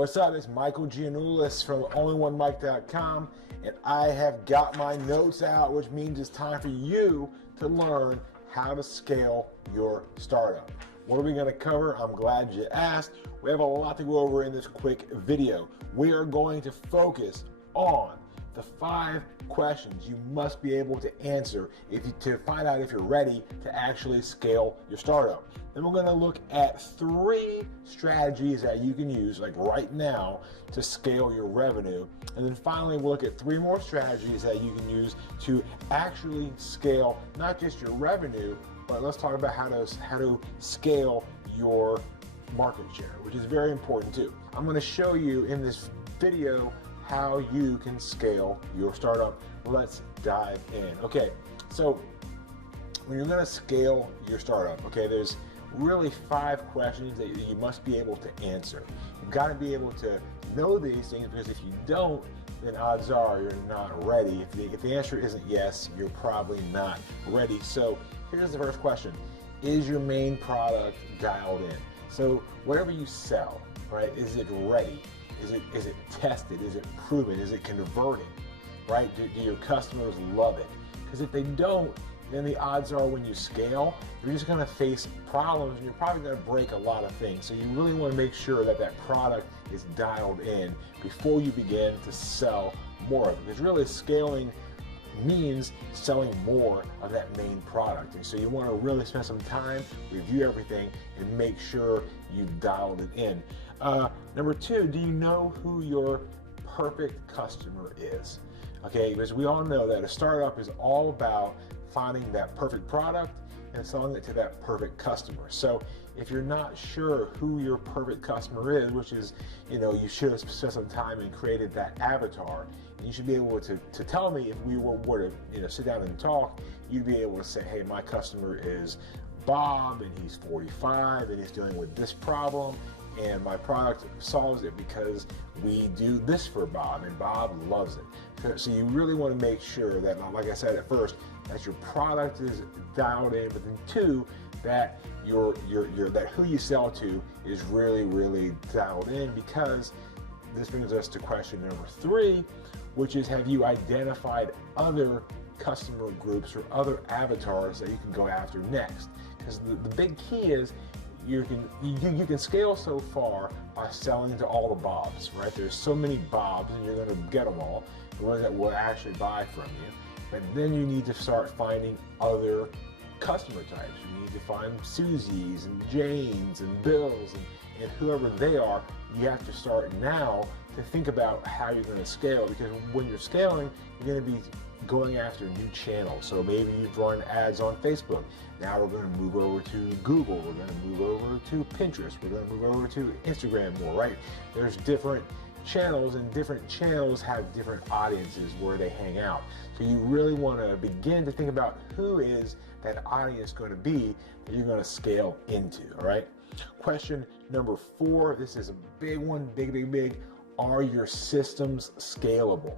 what's up? It's Michael Giannulis from onlyonemike.com, and I have got my notes out, which means it's time for you to learn how to scale your startup. What are we going to cover? I'm glad you asked. We have a lot to go over in this quick video. We are going to focus on the 5 questions you must be able to answer to find out if you're ready to actually scale your startup. Then we're going to look at 3 strategies that you can use, like right now, to scale your revenue. And then finally, we'll look at 3 more strategies that you can use to actually scale not just your revenue, but let's talk about how to scale your market share, which is very important too. I'm going to show you in this video how you can scale your startup. Let's dive in. Okay, so when you're going to scale your startup, okay, there's really 5 questions that you must be able to answer. You've got to be able to know these things, because if you don't, then odds are you're not ready. If the answer isn't yes, you're probably not ready. So here's the first question. Is your main product dialed in? So whatever you sell, right, is it ready? Is it tested? Is it proven? Is it converting? Right? Do your customers love it? Because if they don't, then the odds are when you scale, you're just going to face problems, and you're probably going to break a lot of things. So you really want to make sure that that product is dialed in before you begin to sell more of it. Because really scaling means selling more of that main product. And so you want to really spend some time, review everything, and make sure you've dialed it in. Number 2, do you know who your perfect customer is? Okay, because we all know that a startup is all about finding that perfect product and selling it to that perfect customer. So if you're not sure who your perfect customer is, which is, you should have spent some time and created that avatar, and you should be able to tell me, if we were to sit down and talk, you'd be able to say, hey, my customer is Bob, and he's 45, and he's dealing with this problem, and my product solves it because we do this for Bob, and Bob loves it. So you really want to make sure that, like I said at first, that your product is dialed in, but then 2, that that who you sell to is really, really dialed in, because this brings us to question number 3, which is, have you identified other customer groups or other avatars that you can go after next? Because the big key is you can scale so far by selling to all the Bobs, right? There's so many Bobs, and you're going to get them all, the ones that will actually buy from you. But then you need to start finding other customer types. You need to find Susies and Janes and Bills and whoever they are. You have to start now to think about how you're going to scale, because when you're scaling, you're going to be going after new channels. So maybe you've run ads on Facebook. Now we're going to move over to Google. We're going to move over to Pinterest. We're going to move over to Instagram more, right? There's different channels, and different channels have different audiences where they hang out. So you really want to begin to think about who is that audience going to be that you're going to scale into, all right? Question number 4, this is a big one, big. Are your systems scalable?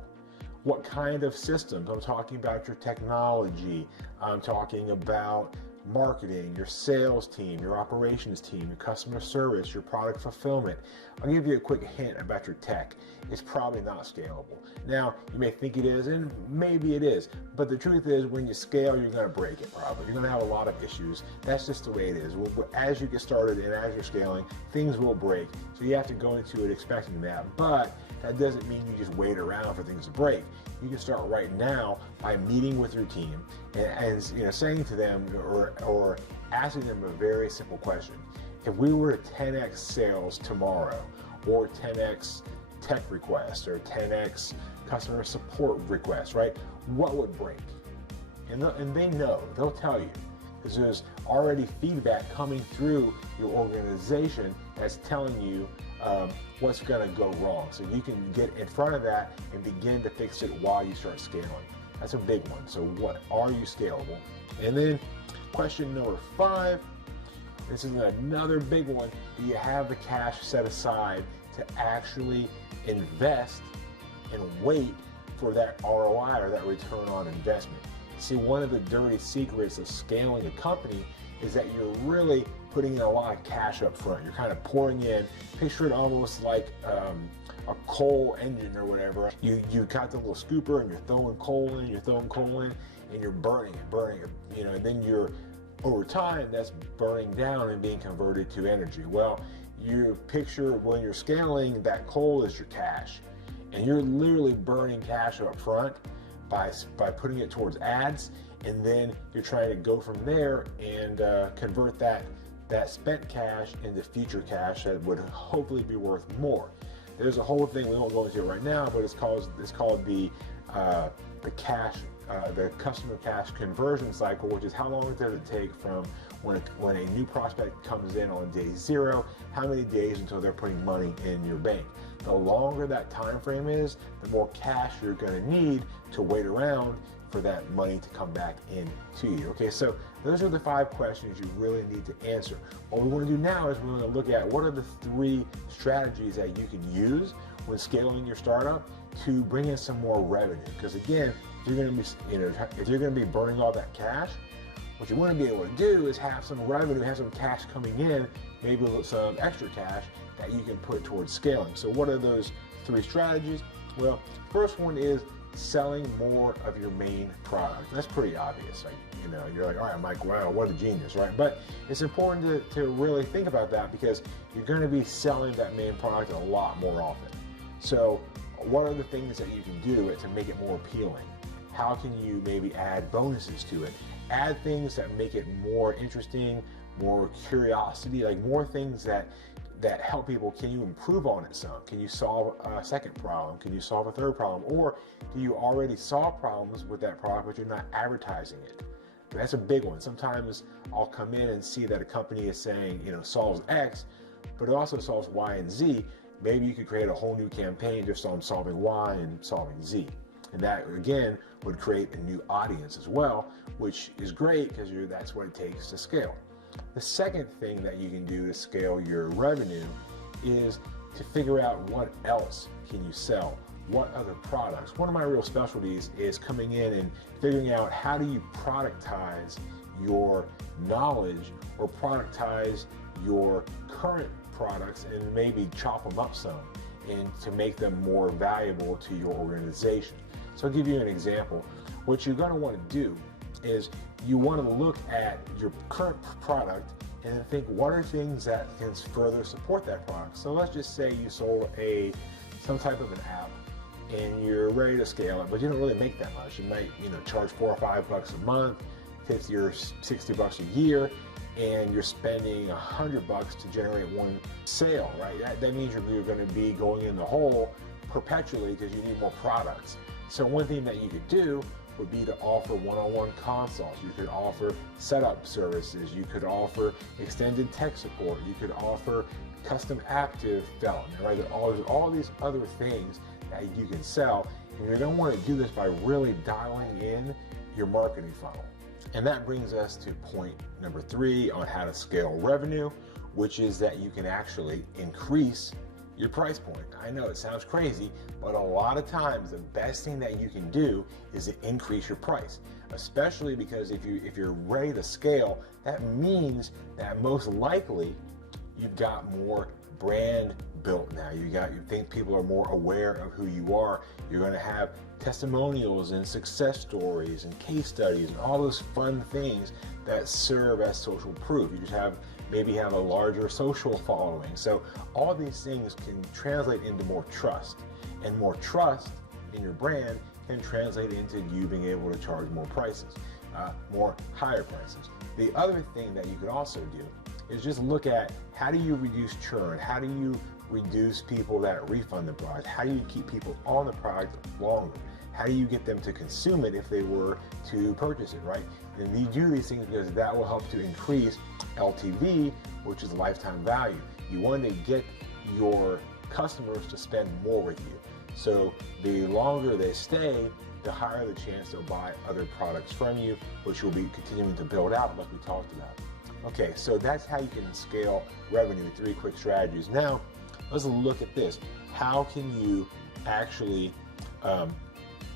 What kind of systems? I'm talking about your technology. I'm talking about marketing, your sales team, your operations team, your customer service, your product fulfillment. I'll give you a quick hint about your tech. It's probably not scalable. Now, you may think it is, and maybe it is, but the truth is, when you scale, you're going to break it probably. You're going to have a lot of issues. That's just the way it is. As you get started and as you're scaling, things will break. So you have to go into it expecting that. But that doesn't mean you just wait around for things to break. You can start right now by meeting with your team and saying to them or asking them a very simple question. If we were to 10x sales tomorrow, or 10x tech requests, or 10x customer support requests, right? What would break? And they know, they'll tell you, because there's already feedback coming through your organization that's telling you what's going to go wrong. So you can get in front of that and begin to fix it while you start scaling. That's a big one. So what are you scalable? And then question number 5, this is another big one. Do you have the cash set aside to actually invest and wait for that ROI, or that return on investment? See, one of the dirty secrets of scaling a company is that you're really putting in a lot of cash up front. You're kind of pouring in, picture it almost like a coal engine or whatever. You got the little scooper and you're throwing coal in, and you're burning it, you know, and then over time, that's burning down and being converted to energy. Well, you picture when you're scaling, that coal is your cash, and you're literally burning cash up front by putting it towards ads, and then you're trying to go from there and convert that spent cash into future cash that would hopefully be worth more. There's a whole thing, we won't go into it right now, but it's called the customer cash conversion cycle, which is how long does it take from when a new prospect comes in on day 0, how many days until they're putting money in your bank. The longer that time frame is, the more cash you're going to need to wait around for that money to come back into you. Okay, so those are the 5 questions you really need to answer. What we want to do now is we're going to look at what are the 3 strategies that you can use when scaling your startup to bring in some more revenue. Because again, if you're going to be burning all that cash, what you want to be able to do is have some revenue, have some cash coming in, maybe with some extra cash that you can put towards scaling. So what are those 3 strategies? Well, first one is selling more of your main product. That's pretty obvious. Like, you know, you're like, all right, Mike, wow, what a genius, right? But it's important to really think about that, because you're going to be selling that main product a lot more often. So what are the things that you can do to make it more appealing? How can you maybe add bonuses to it? Add things that make it more interesting, more curiosity, like more things that help people. Can you improve on it some? Can you solve a second problem? Can you solve a third problem? Or do you already solve problems with that product, but you're not advertising it? That's a big one. Sometimes I'll come in and see that a company is saying, you know, solves X, but it also solves Y and Z. Maybe you could create a whole new campaign just on solving Y and solving Z. And that, again, would create a new audience as well, which is great because that's what it takes to scale. The second thing that you can do to scale your revenue is to figure out what else can you sell, what other products. One of my real specialties is coming in and figuring out how do you productize your knowledge or productize your current products and maybe chop them up some and to make them more valuable to your organization. So I'll give you an example. What you're going to want to do is you want to look at your current product and think, what are things that can further support that product? So let's just say you sold some type of an app and you're ready to scale it, but you don't really make that much. You might, charge $4 or $5 a month, $50 or $60 a year, and you're spending $100 to generate one sale, right? That means you're going to be going in the hole perpetually because you need more products. So one thing that you could do would be to offer one-on-one consults. You could offer setup services. You could offer extended tech support. You could offer custom app development, right? There's all these other things that you can sell, and you're going to want to do this by really dialing in your marketing funnel. And that brings us to point number 3 on how to scale revenue, which is that you can actually increase your price point. I know it sounds crazy, but a lot of times the best thing that you can do is to increase your price, especially because if you're ready to scale, that means that most likely you've got more brand built now. You think people are more aware of who you are. You're going to have testimonials and success stories and case studies and all those fun things that serve as social proof. You just maybe have a larger social following. So all these things can translate into more trust, and more trust in your brand can translate into you being able to charge more prices, more higher prices. The other thing that you could also do is just look at how do you reduce churn? How do you reduce people that refund the product? How do you keep people on the product longer? How do you get them to consume it if they were to purchase it, right? And you do these things because that will help to increase LTV, which is lifetime value. You want to get your customers to spend more with you. So the longer they stay, the higher the chance they'll buy other products from you, which will be continuing to build out like we talked about. Okay, so that's how you can scale revenue, 3 quick strategies. Now, let's look at this. How can you actually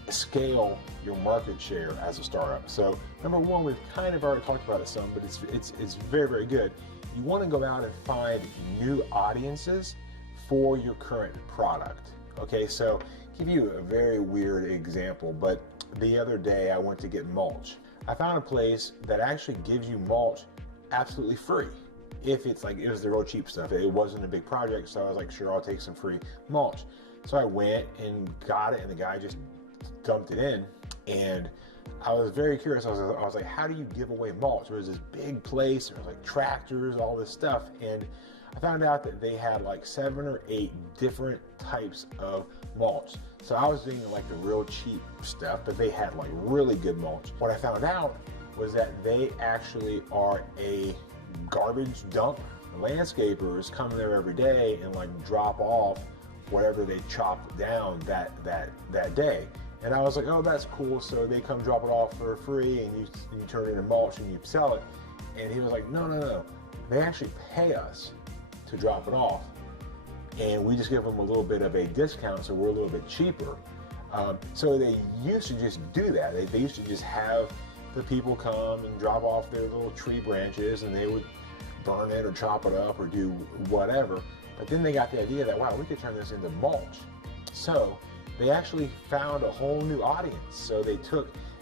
scale your market share as a startup? So number 1, we've kind of already talked about it some, but it's very, very good, you want to go out and find new audiences for your current product. Okay, so give you a very weird example, but the other day I went to get mulch. I found a place that actually gives you mulch absolutely free. If it's like, it was the real cheap stuff. It wasn't a big project, so I was like, sure, I'll take some free mulch. So I went and got it, and the guy just dumped it in, and I was very curious. I was like, how do you give away mulch? It was this big place. There was like tractors, all this stuff, and I found out that they had like 7 or 8 different types of mulch. So I was doing like the real cheap stuff, but they had like really good mulch. What I found out was that they actually are a garbage dump. Landscapers come there every day and like drop off whatever they chopped down that day. And I was like, oh, that's cool. So they come drop it off for free, and you turn it into mulch and you sell it. And he was like, no. They actually pay us to drop it off, and we just give them a little bit of a discount, so we're a little bit cheaper. So they used to just do that. They used to just have the people come and drop off their little tree branches, and they would burn it or chop it up or do whatever. But then they got the idea that, wow, we could turn this into mulch. So they actually found a whole new audience. So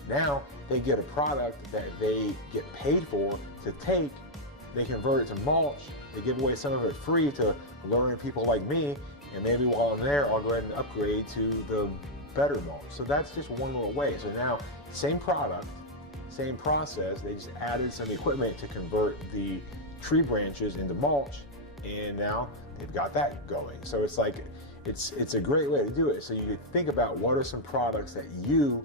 now they get a product that they get paid for to take, they convert it to mulch, they give away some of it free to learning people like me, and maybe while I'm there, I'll go ahead and upgrade to the better mulch. So that's just one little way. So now, same product, same process, they just added some equipment to convert the tree branches into mulch, and now they've got that going. So it's like, it's a great way to do it. So you could think about what are some products that you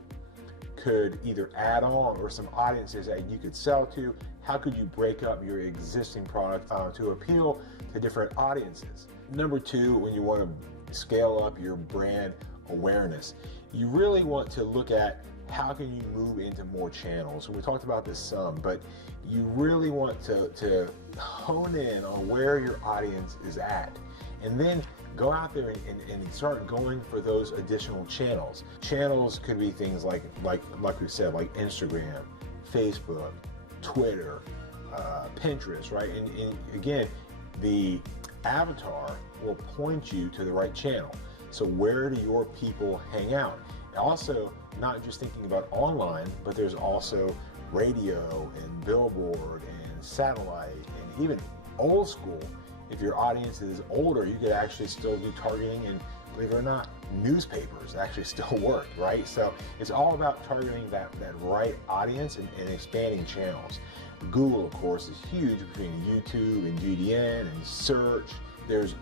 could either add on, or some audiences that you could sell to. How could you break up your existing product to appeal to different audiences? Number 2, when you want to scale up your brand awareness, you really want to look at how can you move into more channels. And we talked about this some, but you really want to hone in on where your audience is at, and then go out there and start going for those additional channels. Channels could be things like we said, like Instagram, Facebook, Twitter, Pinterest, right? And again, the avatar will point you to the right channel. So where do your people hang out? Also, not just thinking about online, but there's also radio and billboard and satellite, and even old school. If your audience is older, you could actually still do targeting, and believe it or not, newspapers actually still work, right? So it's all about targeting that right audience and expanding channels. Google, of course, is huge between YouTube and GDN and search. There's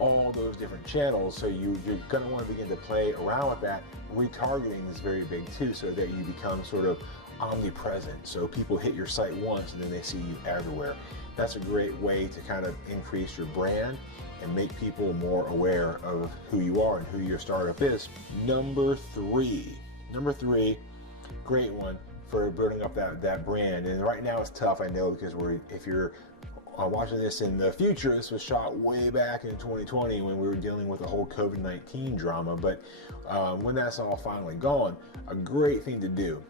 all those different channels, so you're going to want to begin to play around with that. Retargeting is very big too, so that you become sort of omnipresent. So people hit your site once and then they see you everywhere. That's a great way to kind of increase your brand and make people more aware of who you are and who your startup is. Number three, great one for building up that brand. And right now it's tough, I know, because if you're watching this in the future, this was shot way back in 2020 when we were dealing with the whole COVID-19 drama. But when that's all finally gone, a great thing to do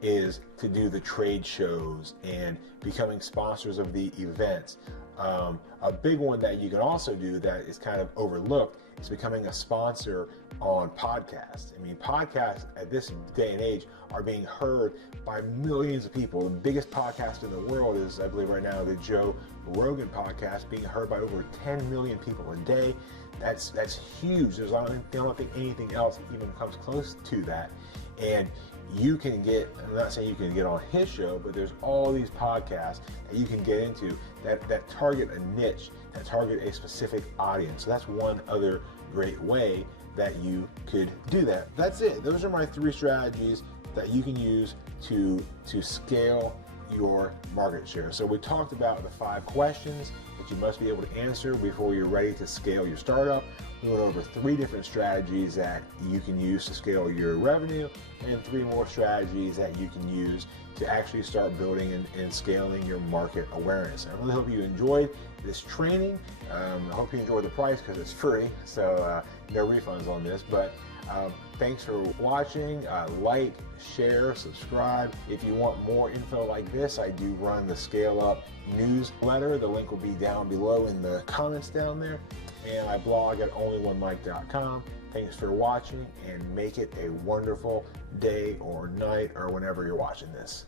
is to do the trade shows and becoming sponsors of the events. A big one that you can also do that is kind of overlooked is becoming a sponsor on podcasts. I mean, podcasts at this day and age are being heard by millions of people. The biggest podcast in the world is, I believe right now, the Joe Rogan podcast, being heard by over 10 million people a day. That's huge. I don't think anything else even comes close to that. And you can get, I'm not saying you can get on his show, but there's all these podcasts that you can get into that target a niche, that target a specific audience. So that's one other great way that you could do that. That's it. Those are my 3 strategies that you can use to scale your market share. So we talked about the 5 questions that you must be able to answer before you're ready to scale your startup. We went over 3 different strategies that you can use to scale your revenue, and 3 more strategies that you can use to actually start building and scaling your market awareness. I really hope you enjoyed this training. I hope you enjoyed the price because it's free. So no refunds on this, but thanks for watching. Like, share, subscribe. If you want more info like this, I do run the Scale Up newsletter. The link will be down below in the comments down there. And I blog at onlyonemike.com. Thanks for watching, and make it a wonderful day or night or whenever you're watching this.